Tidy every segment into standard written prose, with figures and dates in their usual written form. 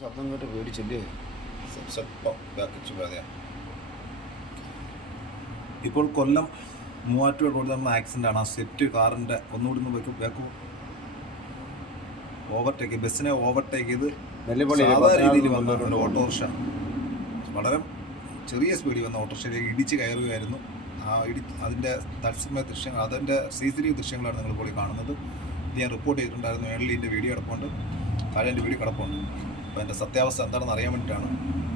ശബ്ദം കേട്ട് പേടിച്ചില്ലേ? ഇപ്പോൾ കൊല്ലം മൂവാറ്റുപുഴ റോഡിൽ നടന്ന ആക്സിഡൻ്റ് ആണ്. ആ സെറ്റ് കാറിൻ്റെ ഒന്നുകൂടി ബാക്ക് ഓവർടേക്ക് ബസ്സിനെ ഓവർടേക്ക് ചെയ്ത് സാധാ രീതിയിൽ വന്ന ഒരു ഓട്ടോറിക്ഷ വളരെ ചെറിയ സ്പീഡിൽ വന്ന ഓട്ടോറിക്ഷയിലേക്ക് ഇടിച്ച് കയറുകയായിരുന്നു. അതിൻ്റെ തത്സമയ ദൃശ്യങ്ങൾ, അതിൻ്റെ CCTV ദൃശ്യങ്ങളാണ് നിങ്ങൾ ഇപ്പോൾ കാണുന്നത്. ഇത് ഞാൻ റിപ്പോർട്ട് ചെയ്തിട്ടുണ്ടായിരുന്നു. മേളിൽ ഇതിൻ്റെ വീഡിയോ കിടപ്പുണ്ട്, താഴെ എൻ്റെ വീഡിയോ കിടപ്പുണ്ട്. അപ്പോൾ അതിൻ്റെ സത്യാവസ്ഥ എന്താണെന്ന് അറിയാൻ വേണ്ടിയിട്ടാണ്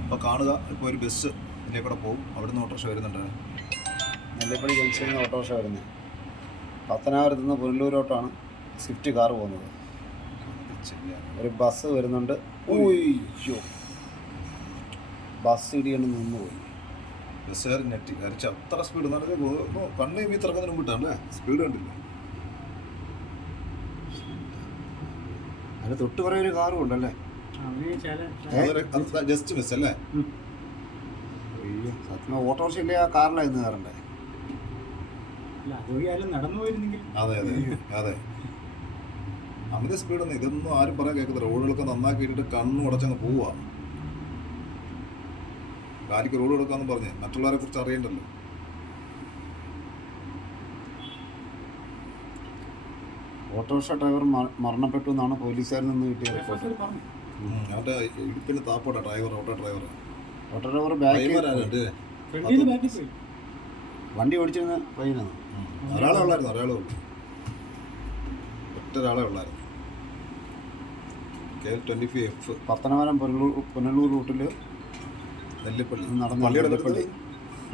ഇപ്പോൾ കാണുക. ഇപ്പോൾ ഒരു ബസ് ഇതിലേക്കൂടെ പോകും, അവിടുന്ന് ഓട്ടോറിക്ഷ വരുന്നുണ്ട്. നെല്ലിപ്പള്ളി ജംഗ്ഷനിൽ നിന്ന് ഓട്ടോറിക്ഷ വരുന്നത്. പത്തനാപുരത്ത് നിന്ന് പുനലൂരോട്ടാണ് സ്വിഫ്റ്റ് കാർ പോകുന്നത്. ഒരു ബസ് വരുന്നുണ്ട്. ബസ് ഇടിയാണ് നിന്നുപോയി. ബസ്സുകാരൻ ഞെട്ടി അരച്ച അത്ര സ്പീഡ് കണ്ണ് ഈ തിറക്കുന്നതിന് മുമ്പിട്ടാണല്ലേ സ്പീഡ് കണ്ടില്ല. അതിന് തൊട്ട് പറയാൻ ഒരു കാറും ഉണ്ടല്ലേ? ജസ്റ്റ് മിസ് അല്ലേ? സത്യം ഓട്ടോറിക്ഷ ഇല്ലേ ആ കാറിലായിരുന്നു കയറണ്ടേ? അതെ അതെ അതെ, അമിത സ്പീഡൊന്നും ഇതൊന്നും ആരും പറയാൻ കേൾക്കത്തില്ല. റോഡുകളൊക്കെ നന്നാക്കിയിട്ട് കണ്ണും ഉടച്ചങ്ങ് പോവുക. കാലിക്ക് റോഡ് കൊടുക്കാന്ന് പറഞ്ഞ് മറ്റുള്ളവരെ കുറിച്ച് അറിയണ്ടല്ലോ. ഓട്ടോറിക്ഷ ഡ്രൈവർ മരണപ്പെട്ടു എന്നാണ് പോലീസുകാരിൽ നിന്ന് കിട്ടിയ റിപ്പോർട്ട്. അവൻ്റെ ഇടുപ്പിന് താപ്പോട്ട ഡ്രൈവർ, ഓട്ടോ ഡ്രൈവർ വണ്ടി ഓടിച്ചിരുന്ന പയ്യനാണ്. ഒരാളെ ഉള്ളായിരുന്നു, ഒറ്റൊരാളെ ഉള്ളായിരുന്നു. KL25F പത്തനാപുരം പുനലൂർ റൂട്ടിൽ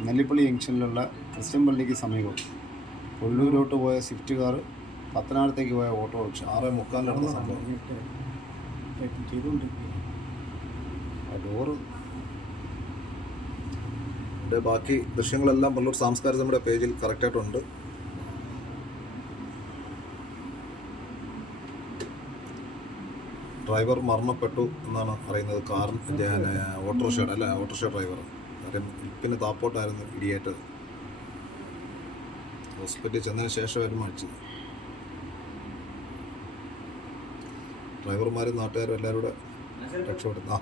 നെല്ലിപ്പള്ളി ജംഗ്ഷനിലുള്ള ക്രിസ്ത്യൻ പള്ളിക്ക് സമീപം പുനലൂരോട്ട് പോയ സ്വിഫ്റ്റ് കാർ പത്തനാപുരത്തേക്ക് പോയ ഓട്ടോറിക്ഷ 6:45 നടന്ന സംഭവം. ഡോറ് ബാക്കി ദൃശ്യങ്ങളെല്ലാം പുനലൂർ സാംസ്കാരിക നമ്മുടെ പേജിൽ കറക്റ്റായിട്ടുണ്ട്. ഡ്രൈവർ മരണപ്പെട്ടു എന്നാണ് അറിയുന്നത്. Autorickshaw driver. കാര്യം ഇപ്പിന് താപ്പോട്ടായിരുന്നു ഇടിയേറ്റത്. ഹോസ്പിറ്റലിൽ ചെന്നതിന് ശേഷമായിരുന്നു മരിച്ചത്. ഡ്രൈവർമാരും നാട്ടുകാരും എല്ലാവരും കൂടെ രക്ഷപ്പെടുന്നു.